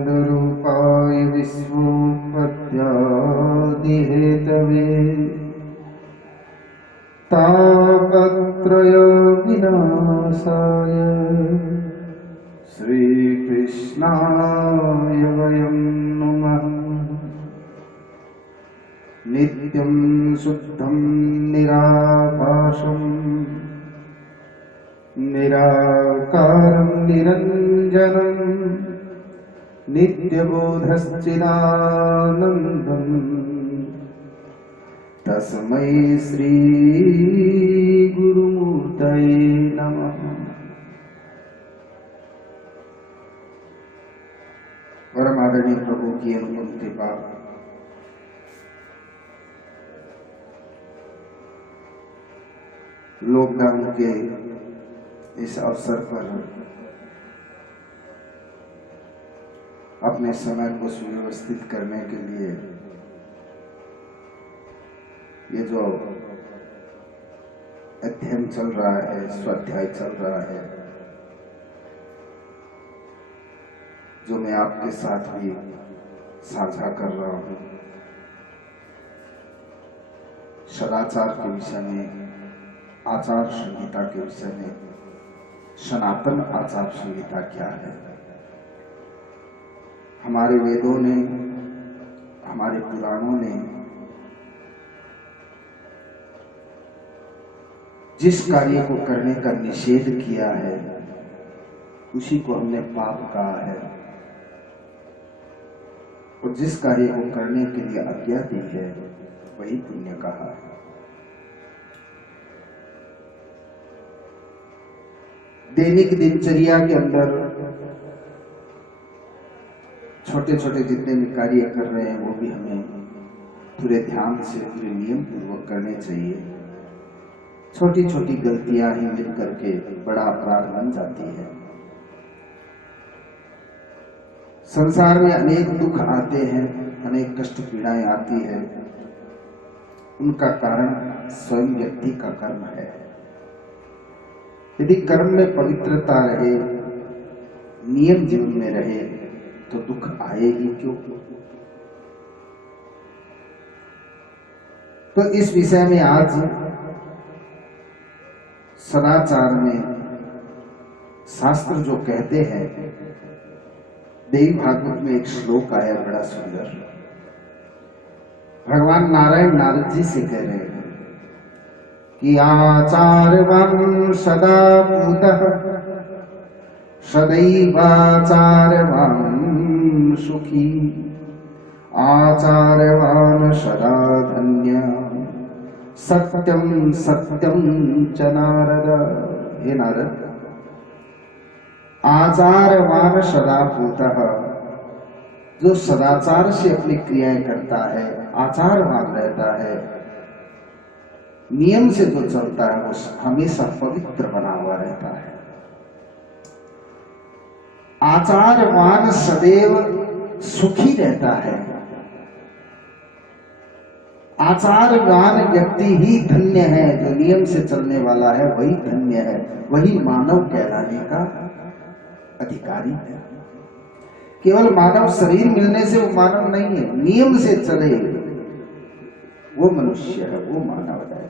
सच्चिदानन्दरूपाय विश्वोत्पत्त्यादिहेतवे तापत्रय विनाशाय श्रीकृष्णाय वयं नमः। नित्यं शुद्धं निराभासं निराकारं निरञ्जनं नित्यबोधश्चिदानन्दं तस्मै श्री गुरुमूर्तये नमः। परमादरणीय प्रभु की अनुपम कृपा, लॉकडाउन के इस अवसर पर अपने समय को सुव्यवस्थित करने के लिए ये जो अध्ययन चल रहा है, स्वाध्याय चल रहा है, जो मैं आपके साथ भी साझा कर रहा हूँ, सदाचार के विषय में, आचार संहिता के विषय में, सनातन आचार संहिता क्या है। हमारे वेदों ने, हमारे पुराणों ने जिस कार्य को करने का निषेध किया है उसी को हमने पाप कहा है, और जिस कार्य को करने के लिए आज्ञा दी है वही पुण्य कहा है। दैनिक दिनचर्या के अंदर छोटे छोटे जितने भी कार्य कर रहे हैं वो भी हमें पूरे ध्यान से, पूरे नियम पूर्वक करने चाहिए। छोटी छोटी गलतियां ही मिल करके बड़ा अपराध बन जाती है। संसार में अनेक दुख आते हैं, अनेक कष्ट पीड़ाएं आती है, उनका कारण स्वयं व्यक्ति का कर्म है। यदि कर्म में पवित्रता रहे, नियम जीवन में रहे, तो दुख आए ही क्यों। तो इस विषय में आज सदाचार में शास्त्र जो कहते हैं, देवी भागवत में एक श्लोक आया बड़ा सुंदर। भगवान नारायण नारद जी से कह रहे हैं कि आचारवान् सदा पूतः सदैवाचारवान् सुखी आचारवान् सदा धन्य सत्यं सत्यं च नारद। हे नारद, आचारवान् सदा पूतः, जो सदाचार से अपनी क्रियाएं करता है, आचारवान रहता है, नियम से जो चलता है वो हमेशा पवित्र बना हुआ रहता है। आचारवान सदैव सुखी रहता है। आचारवान व्यक्ति ही धन्य है। जो नियम से चलने वाला है वही धन्य है, वही मानव कहलाने का अधिकारी है। केवल मानव शरीर मिलने से वो मानव नहीं है, नियम से चले वो मनुष्य है, वो मानव है।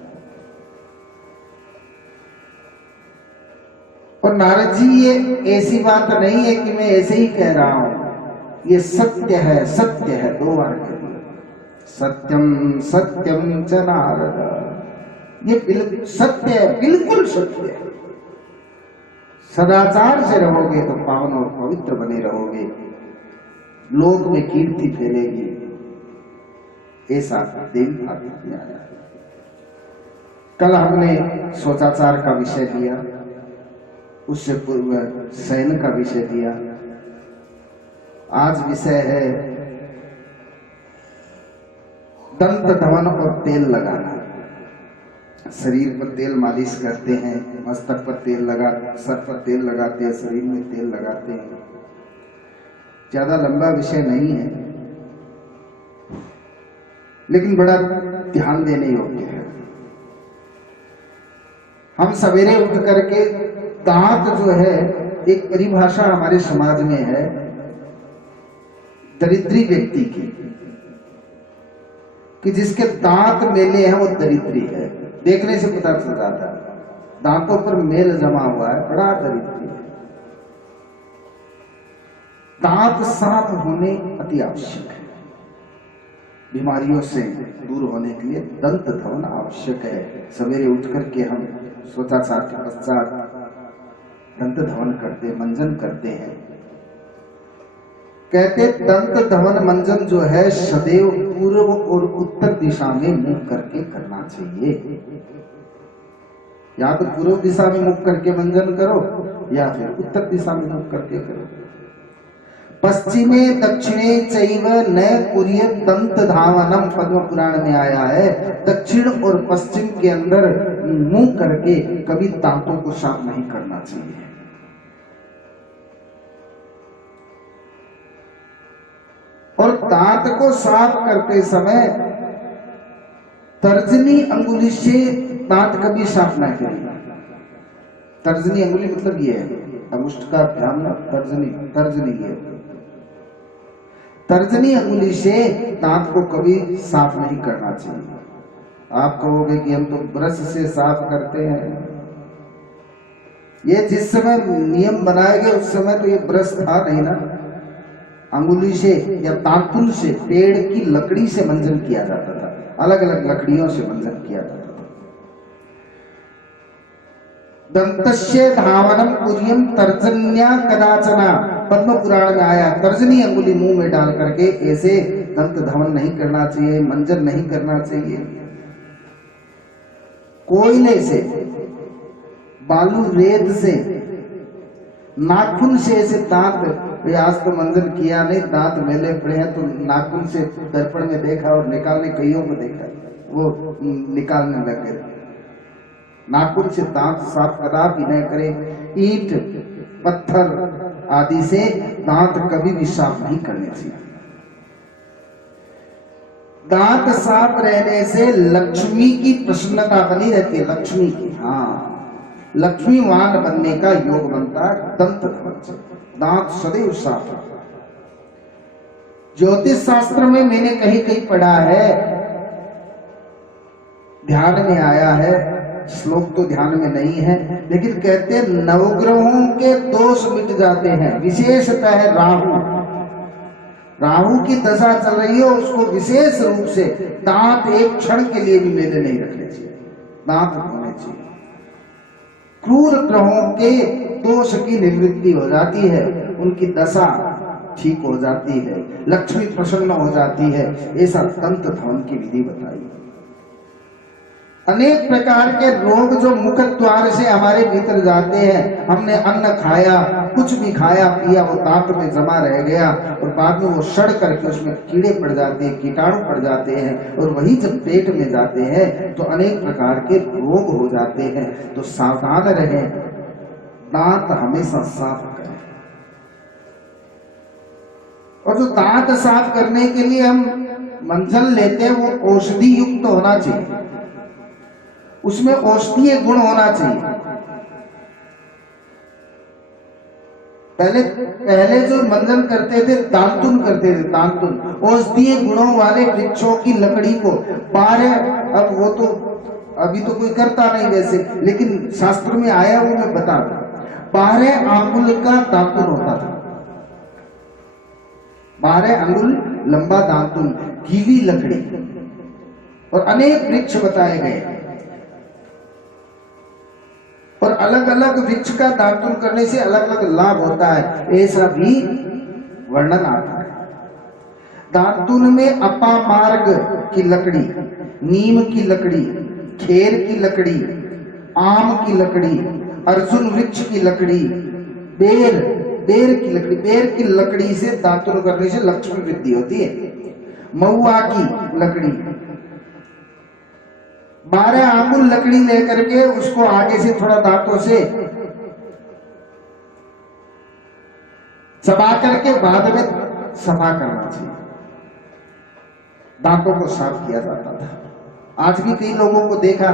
और नारद जी, ये ऐसी बात नहीं है कि मैं ऐसे ही कह रहा हूं, ये सत्य है, सत्य है। दो बार कह दिया, सत्यम सत्यम च नारद। ये बिल्कुल सत्य है, बिल्कुल सत्य है। सदाचार से रहोगे तो पावन और पवित्र बने रहोगे, लोक में कीर्ति फैलेगी। ऐसा देवी भागवत में आया। कल हमने सोचाचार का विषय दिया, उससे पूर्व शयन का विषय दिया। आज विषय है दंत धवन और तेल लगाना। शरीर पर तेल मालिश करते हैं, मस्तक पर तेल लगा, सर पर तेल लगाते हैं, शरीर में तेल लगाते हैं। ज्यादा लंबा विषय नहीं है, लेकिन बड़ा ध्यान देने योग्य है। हम सवेरे उठ करके दांत जो है, एक परिभाषा हमारे समाज में है दरिद्री व्यक्ति की, कि जिसके दांत मेले हैं वो दरिद्री है। देखने से पता चल जाता है, दांतों पर मेल जमा हुआ है, बड़ा दरिद्री है। दांत साफ होने अति आवश्यक है। बीमारियों से दूर होने के लिए दंत धवन आवश्यक है। सवेरे उठ करके हम स्वचाचार के पश्चात दंत धवन करते, मंजन करते हैं। कहते दंत धवन मंजन जो है सदैव पूर्व और उत्तर दिशा में मुंह करके करना चाहिए। या तो पूर्व दिशा में मुख करके मंजन करो या फिर उत्तर दिशा में मुख करके करो। पश्चिमे दक्षिणे चैव न कुर्यात् दंत धावनम, पद्म पुराण में आया है। दक्षिण और पश्चिम के अंदर मुंह करके कभी दांतों को साफ नहीं करना चाहिए। और दांत को साफ करते समय तर्जनी अंगुली से दांत कभी साफ ना करें। तर्जनी अंगुली मतलब ये है, अंगुष्ठ का ध्यान, तर्जनी है। तर्जनी अंगुली से दांत को कभी साफ नहीं करना चाहिए। आप कहोगे कि हम तो ब्रश से साफ करते हैं। ये जिस समय नियम बनाए गए उस समय तो ये ब्रश था नहीं ना। अंगुली से या तांतुल से, पेड़ की लकड़ी से मंजन किया जाता था, अलग अलग लकड़ियों से मंजन किया जाता था। दंतस्य धावनम कुर्यम तर्जन्या कदाचना, पद्म पुराण में आया। तर्जनी अंगुली मुंह में डाल करके ऐसे दंत धवन नहीं करना चाहिए, मंजन नहीं करना चाहिए। कोयले से, बालू रेत से, नाखून से ऐसे दांत, आज तो मंजन किया नहीं, दांत मेले पड़े हैं, तो नाखून से दर्पण में देखा और निकालने कईयों को देखा, वो निकालने लगे। नाखून से दांत साफ कदापि न करें। ईंट, पत्थर आदि से दांत कभी भी साफ नहीं करने चाहिए। दांत साफ रहने से लक्ष्मी की प्रसन्नता बनी रहती है। लक्ष्मी की, हाँ, लक्ष्मीवान बनने का योग बनता है दंत धवन से। दांत सदैव साफ है। ज्योतिष शास्त्र में मैंने कहीं कहीं पढ़ा है, ध्यान में आया है, श्लोक तो ध्यान में नहीं है, लेकिन कहते हैं नवग्रहों के दोष मिट जाते हैं। विशेषतः राहु की दशा चल रही है, उसको विशेष रूप से दांत एक क्षण के लिए भी मेले नहीं रखने चाहिए, दांत धोने चाहिए। क्रूर ग्रहों के दोष की निवृत्ति हो जाती है, उनकी दशा ठीक हो जाती है, लक्ष्मी प्रसन्न हो जाती है। ऐसा दंत धवन की विधि बताई। अनेक प्रकार के रोग जो मुख द्वार से हमारे भीतर जाते हैं, हमने अन्न खाया, कुछ भी खाया पिया, वो दांत में जमा रह गया और बाद में वो सड़ करके उसमें कीड़े पड़ जाते हैं, कीटाणु पड़ जाते हैं, और वही जब पेट में जाते हैं तो अनेक प्रकार के रोग हो जाते हैं। तो सावधान रहें, दांत हमेशा साफ करें। और जो दांत साफ करने के लिए हम मंजन लेते हैं वो औषधि युक्त होना चाहिए, उसमें औषधीय गुण होना चाहिए। पहले जो मंजन करते थे दांतुन करते थे, दांतुन औषधीय गुणों वाले वृक्षों की लकड़ी को 12, अब वो तो अभी तो कोई करता नहीं वैसे, लेकिन शास्त्र में आया वो मैं बता दूं। 12 अंगुल का दांतुन होता था, 12 अंगुल लंबा दांतुन, गीली लकड़ी, और अनेक वृक्ष बताए गए। और अलग अलग वृक्ष का दांतुन करने से अलग अलग लाभ होता है, ऐसा भी वर्णन आता है। दांतुन में अपामार्ग की लकड़ी, नीम की लकड़ी, खेर की लकड़ी, आम की लकड़ी, अर्जुन वृक्ष की लकड़ी, बेर की लकड़ी, बेर की लकड़ी से दांतुन करने से लक्ष्मी वृद्धि होती है। महुआ की लकड़ी, 12 आंगुल लकड़ी लेकर के उसको आगे से थोड़ा दांतों से चबा करके बाद में सफा करना चाहिए। दांतों को साफ किया जाता था। आज भी कई लोगों को देखा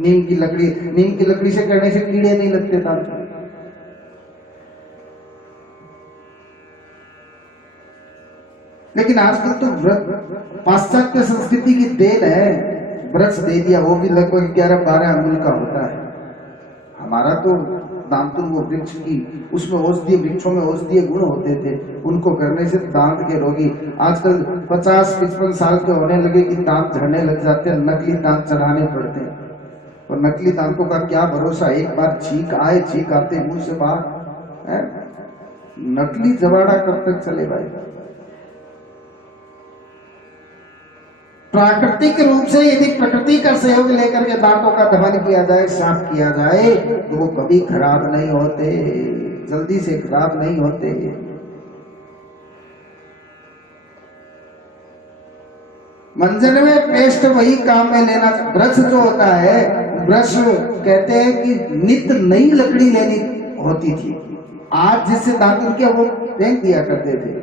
नीम की लकड़ी से करने से कीड़े नहीं लगते दांत में। लेकिन आजकल तो पाश्चात्य संस्कृति की देन है, वृक्ष दे दिया, वो भी लगभग 11-12 अंगुल का होता है। हमारा तो दांतुन वो वृक्ष की, उसमें औषधीय, वृक्षों में औषधीय गुण होते थे, उनको करने से दांत के रोगी आजकल 50-55 साल के होने लगे कि दांत झड़ने लग जाते हैं, नकली दांत चढ़ाने पड़ते हैं। और नकली दांतों का क्या भरोसा, एक बार छींक आए, छींक आते मुंह से बाहर है, नकली जबाड़ा कब तक चले भाई। प्राकृतिक रूप से यदि प्रकृति का सहयोग लेकर के दांतों का दमन किया जाए, साफ किया जाए, तो वो कभी खराब नहीं होते, जल्दी से खराब नहीं होते। मंजन में पेस्ट वही काम में लेना। ब्रश जो होता है, ब्रश कहते हैं कि नित्य नई लकड़ी लेनी होती थी। आज जिससे दांतुन के वो फेंक दिया करते थे,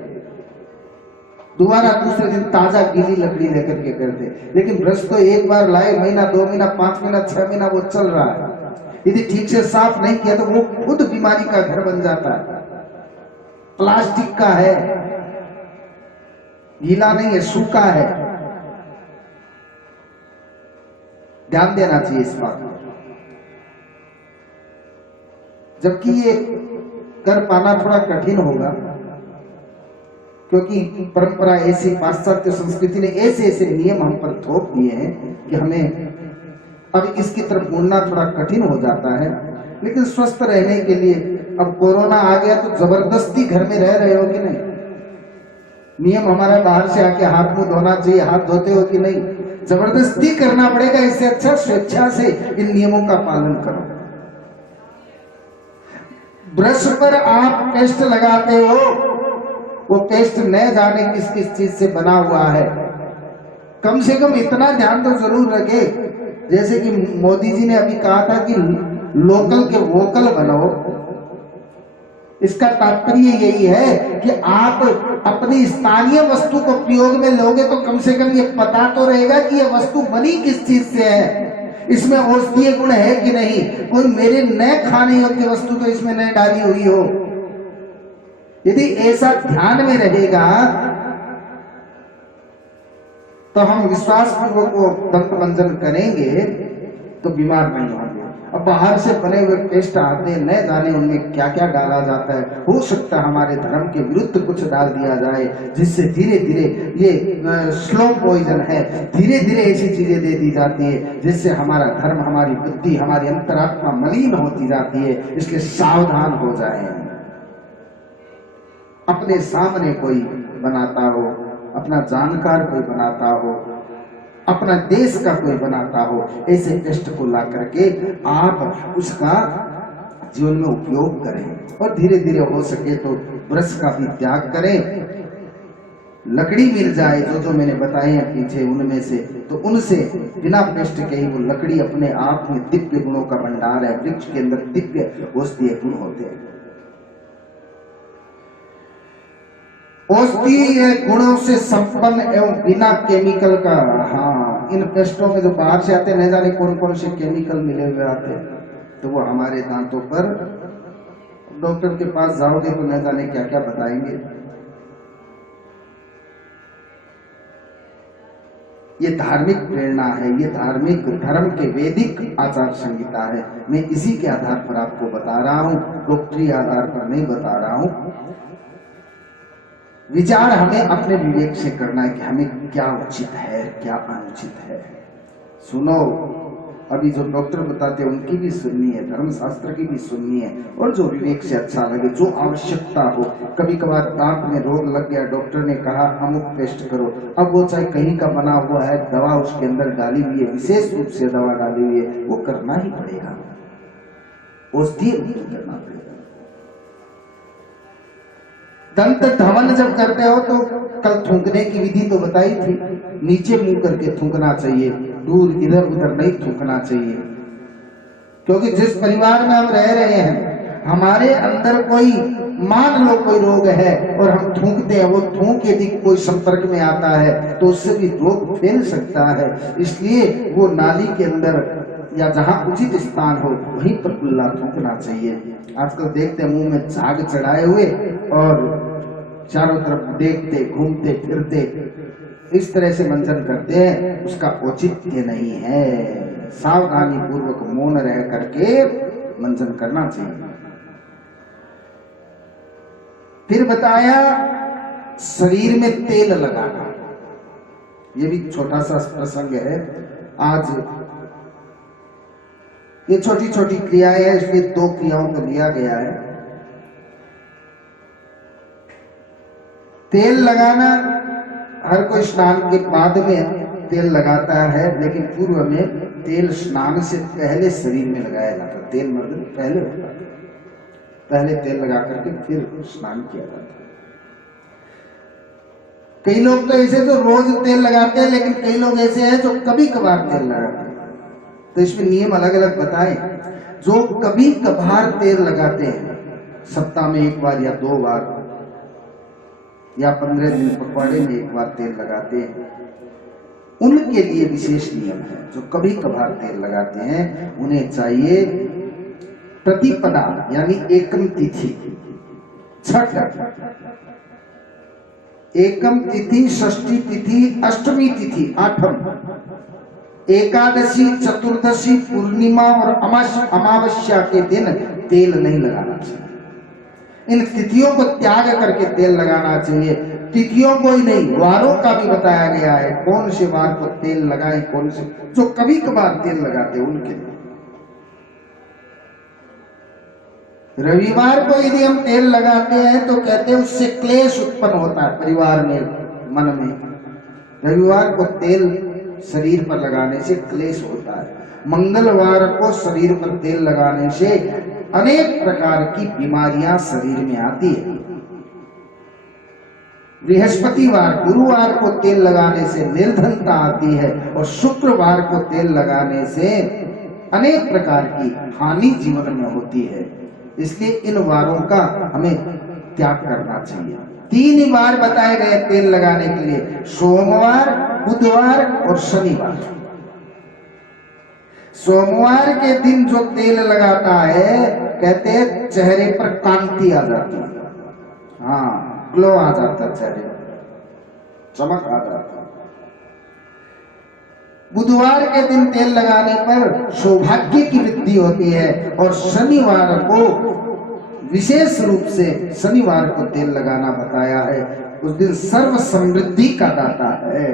दोबारा दूसरे दिन ताजा गीली लकड़ी लेकर के करते। लेकिन ब्रश तो एक बार लाए, महीना, 2 महीना, 5 महीना, 6 महीना वो चल रहा है। यदि ठीक से साफ नहीं किया तो वो खुद बीमारी का घर बन जाता है। प्लास्टिक का है, गीला नहीं है, सूखा है। ध्यान देना चाहिए इस बात पर। जबकि ये कर पाना थोड़ा कठिन होगा, क्योंकि परंपरा ऐसी, पाश्चात्य संस्कृति ने ऐसे ऐसे नियम हम पर थोप दिए हैं कि हमें अब इसकी तरफ मुड़ना थोड़ा कठिन हो जाता है। लेकिन स्वस्थ रहने के लिए अब कोरोना आ गया तो जबरदस्ती घर में रह रहे हो कि नहीं? नियम हमारा बाहर से आके हाथ मुंह धोना चाहिए, हाथ धोते हो कि नहीं? जबरदस्ती करना पड़ेगा, इससे अच्छा स्वेच्छा से इन नियमों का पालन करो। ब्रश पर आप पेस्ट लगाते हो, वो पेस्ट न जाने किस किस चीज से बना हुआ है। कम से कम इतना ध्यान तो जरूर रखे, जैसे कि मोदी जी ने अभी कहा था कि लोकल के वोकल बनो। इसका तात्पर्य यही है कि आप अपनी स्थानीय वस्तु को प्रयोग में लोगे तो कम से कम ये पता तो रहेगा कि ये वस्तु बनी किस चीज से है, इसमें औषधीय गुण है कि नहीं, कोई मेरे न खाने योग्य वस्तु तो इसमें न डाली हुई हो। यदि ऐसा ध्यान में रहेगा तो हम विश्वास पूर्वक वो दंत मंजन करेंगे तो बीमार नहीं होंगे। अब बाहर से बने हुए पेस्ट आते हैं, न जाने उनमें क्या क्या डाला जाता है। हो सकता है हमारे धर्म के विरुद्ध कुछ डाल दिया जाए, जिससे धीरे धीरे ये स्लो पॉइजन है, धीरे धीरे ऐसी चीजें दे दी जाती है जिससे हमारा धर्म, हमारी बुद्धि, हमारी अंतरात्मा मलिन होती जाती है। इसलिए सावधान हो जाए। अपने सामने कोई बनाता हो, अपना जानकार कोई बनाता हो, अपना देश का कोई बनाता हो, ऐसे पेस्ट को ला करके आप उसका जीवन में उपयोग करें। और धीरे धीरे हो सके तो ब्रश का भी त्याग करें। लकड़ी मिल जाए जो मैंने बताए हैं पीछे उनमें से, तो उनसे बिना पेस्ट के ही वो लकड़ी अपने आप में दिव्य गुणों का भंडार है। वृक्ष के अंदर दिव्य औषधीय गुण होते हैं, औषधीय गुणों से संपन्न एवं बिना केमिकल का। हाँ, इन पेस्टों में जो बाहर से आते हैं, न जाने कौन कौन से केमिकल मिले हुए आते हैं, तो वो हमारे दांतों पर, डॉक्टर के पास जाओगे तो न जाने क्या क्या बताएंगे। ये धार्मिक प्रेरणा है, ये धार्मिक धर्म के वैदिक आचार संहिता है। मैं इसी के आधार पर आपको बता रहा हूं, डॉक्टरी आधार पर नहीं बता रहा हूं। विचार हमें अपने विवेक से करना है कि हमें क्या उचित है, क्या अनुचित है। सुनो, अभी जो डॉक्टर बताते हैं उनकी भी सुननी है, धर्मशास्त्र की भी सुननी है, और जो विवेक से अच्छा लगे, जो आवश्यकता हो। कभी कभार दांत में रोग लग गया, डॉक्टर ने कहा अमुक टेस्ट करो, अब वो चाहे कहीं का बना हुआ है, दवा उसके अंदर डाली हुई है, विशेष रूप से दवा डाली हुई है, वो करना ही पड़ेगा, औषधीय रूप से करना पड़ेगा। दंत धवन जब करते हो तो कल थूकने की विधि तो बताई थी, नीचे मुंह करके थूकना चाहिए, दूर इधर उधर नहीं थूकना चाहिए। क्योंकि जिस परिवार में हम रह रहे हैं, हमारे अंदर कोई मान लो कोई रोग है और हम थूकते हैं, वो थूक यदि कोई संपर्क में आता है तो उससे भी रोग फैल सकता है। इसलिए वो नाली के अंदर या जहां उचित स्थान हो वहीं पर कुल्ला थूकना चाहिए। आजकल देखते हैं मुंह में झाग चढ़ाए हुए और चारों तरफ देखते घूमते फिरते इस तरह से मंजन करते हैं, उसका औचित्य नहीं है। सावधानी पूर्वक मौन रह करके मंजन करना चाहिए। फिर बताया शरीर में तेल लगाना, ये भी छोटा सा प्रसंग है। आज ये छोटी छोटी क्रियाएं है, इसलिए 2 क्रियाओं को लिया गया है। तेल लगाना, हर कोई स्नान के बाद में तेल लगाता है, लेकिन पूर्व में तेल स्नान से पहले शरीर में लगाया जाता है। तेल मर्दन पहले होता है, पहले तेल लगा करके फिर स्नान किया जाता है। कई लोग तो ऐसे तो रोज तेल लगाते हैं, लेकिन कई लोग ऐसे हैं जो कभी कभार तेल लगाते हैं। तो इसमें नियम अलग अलग बताए। जो कभी कभार तेल लगाते हैं, सप्ताह में 1 बार या 2 बार या 15 दिन पखवाड़े में 1 बार तेल लगाते हैं, उनके लिए विशेष नियम है। जो कभी कभार तेल लगाते हैं उन्हें चाहिए प्रतिपदा यानी एकम तिथि, छठ, एकम तिथि, षष्ठी तिथि, अष्टमी तिथि, आठम, एकादशी, चतुर्दशी, पूर्णिमा और अमावस्या के दिन तेल नहीं लगाना चाहिए। इन तिथियों को त्याग करके तेल लगाना चाहिए। तिथियों को ही नहीं, वारों का भी बताया गया है, कौन से वार को तेल लगाएं, कौन से जो कभी कभार तेल लगाते हैं उनके लिए। रविवार को यदि हम तेल लगाते हैं तो कहते हैं उससे क्लेश उत्पन्न होता है परिवार में, मन में। रविवार को तेल शरीर पर लगाने से क्लेश होता है। मंगलवार को शरीर पर तेल लगाने से अनेक प्रकार की बीमारियां शरीर में आती है। बृहस्पतिवार, गुरुवार को तेल लगाने से निर्धनता आती है और शुक्रवार को तेल लगाने से अनेक प्रकार की हानि जीवन में होती है। इसलिए इन वारों का हमें त्याग करना चाहिए। 3 बार बताए गए तेल लगाने के लिए, सोमवार, बुधवार और शनिवार। सोमवार के दिन जो तेल लगाता है कहते हैं चेहरे पर कांति आ जाती है, हाँ, ग्लो आ जाता है, चेहरे पर चमक आ जाती है। बुधवार के दिन तेल लगाने पर सौभाग्य की वृद्धि होती है और शनिवार को विशेष रूप से शनिवार को तेल लगाना बताया है। उस दिन सर्व समृद्धि का दाता है,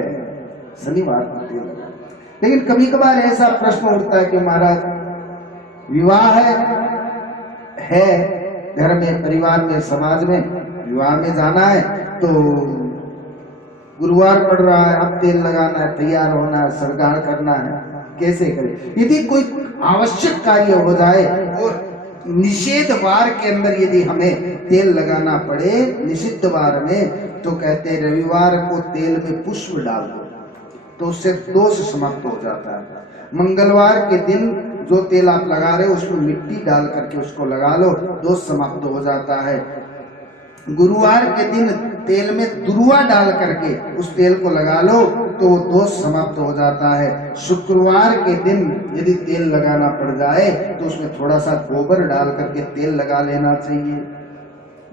शनिवार को तेल लगाना। लेकिन कभी कभार ऐसा प्रश्न उठता है कि महाराज विवाह है घर में, परिवार में, समाज में, विवाह में जाना है तो गुरुवार पड़ रहा है, अब तेल लगाना है, तैयार होना है, श्रृंगार करना है, कैसे करें? यदि कोई आवश्यक कार्य हो जाए और निषेध वार के अंदर यदि हमें तेल लगाना पड़े, निषिद्ध वार में, तो कहते हैं रविवार को तेल में पुष्प डाल दो तो उससे दोष समाप्त हो जाता है। मंगलवार के दिन जो तेल आप लगा रहे हो उसमें मिट्टी डाल करके उसको लगा लो, दोष समाप्त हो जाता है। गुरुवार के दिन तेल में दुरुआ डाल करके उस तेल को लगा लो तो दोष समाप्त हो जाता है। शुक्रवार के दिन यदि तेल लगाना पड़ जाए तो उसमें थोड़ा सा गोबर डाल करके तेल लगा लेना चाहिए।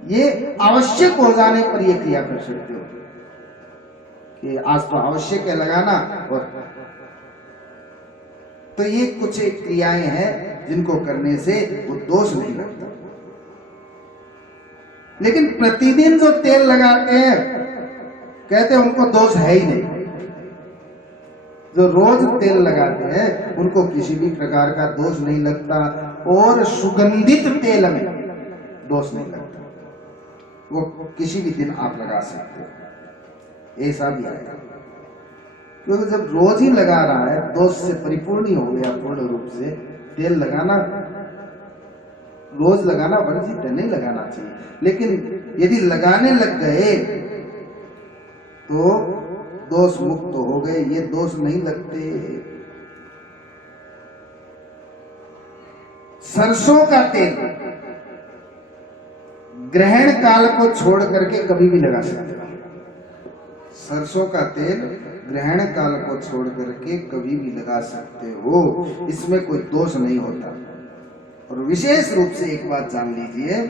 ये आवश्यक हो जाने पर ये क्रिया कर सकते हो कि आज तो आवश्यक है लगाना, और तो ये कुछ क्रियाएं हैं जिनको करने से वो दोष नहीं लगता। लेकिन प्रतिदिन जो तेल लगाते हैं कहते हैं उनको दोष है ही नहीं। जो रोज तेल लगाते हैं उनको किसी भी प्रकार का दोष नहीं लगता और सुगंधित तेल में दोष नहीं लगता, वो किसी भी दिन आप लगा सकते हो, ऐसा भी आएगा। क्योंकि जब रोज ही लगा रहा है दोष से परिपूर्ण ही हो गया पूर्ण रूप से। तेल लगाना, रोज लगाना वर्जित है, नहीं लगाना चाहिए। लेकिन यदि लगाने लग गए तो दोष मुक्त हो गए, ये दोष नहीं लगते। सरसों का तेल ग्रहण काल को छोड़ करके कभी भी लगा सकते हो। सरसों का तेल ग्रहण काल को छोड़ करके कभी भी लगा सकते हो, इसमें कोई दोष नहीं होता। और विशेष रूप से एक बात जान लीजिए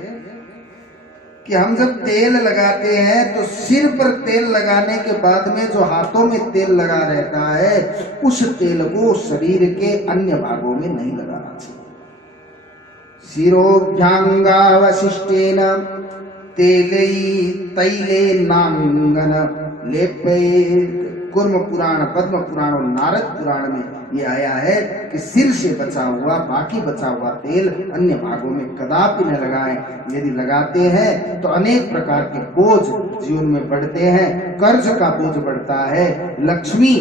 कि हम जब तेल लगाते हैं तो सिर पर तेल लगाने के बाद में जो हाथों में तेल लगा रहता है, उस तेल को शरीर के अन्य भागों में नहीं लगाना चाहिए। शिरोभ्यांगावशिष्टेन तेलै तैले नांगन लेपयेत्। कूर्म पुराण, पद्म पुराण और नारद पुराण में ये आया है कि सिर से बचा हुआ, बाकी बचा हुआ तेल अन्य भागों में कदापि न लगाएं। यदि लगाते हैं तो अनेक प्रकार के बोझ जीवन में बढ़ते हैं, कर्ज का बोझ बढ़ता है, लक्ष्मी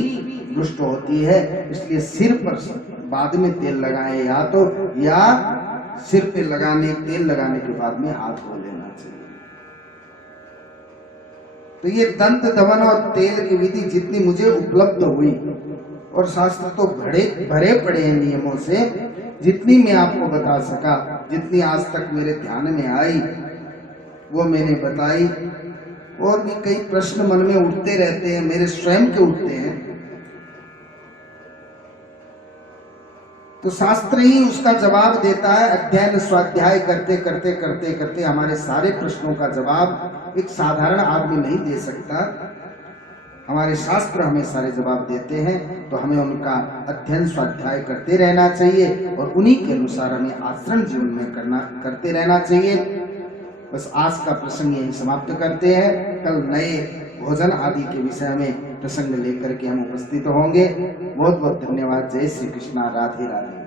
दुष्ट होती है। इसलिए सिर पर बाद में तेल लगाएं, या सिर पे तेल लगाने के बाद में हाथ धो लेना चाहिए। तो ये दंत धवन और तेल की विधि जितनी मुझे उपलब्ध हुई, और शास्त्र तो भरे पड़े हैं नियमों से, जितनी मैं आपको बता सका, जितनी आज तक मेरे ध्यान में आई वो मैंने बताई। और भी कई प्रश्न मन में उठते रहते हैं, मेरे स्वयं के उठते हैं, तो शास्त्र ही उसका जवाब देता है। अध्ययन स्वाध्याय करते करते करते करते हमारे सारे प्रश्नों का जवाब एक साधारण आदमी नहीं दे सकता। हमारे शास्त्र हमें सारे जवाब देते हैं, तो हमें उनका अध्ययन स्वाध्याय करते रहना चाहिए और उन्हीं के अनुसार हमें आचरण जीवन में करते रहना चाहिए। बस आज का प्रसंग यही समाप्त करते हैं। कल नए भोजन आदि के विषय में प्रसंग लेकर के हम उपस्थित होंगे। बहुत बहुत धन्यवाद। जय श्री कृष्णा। राधे राधे।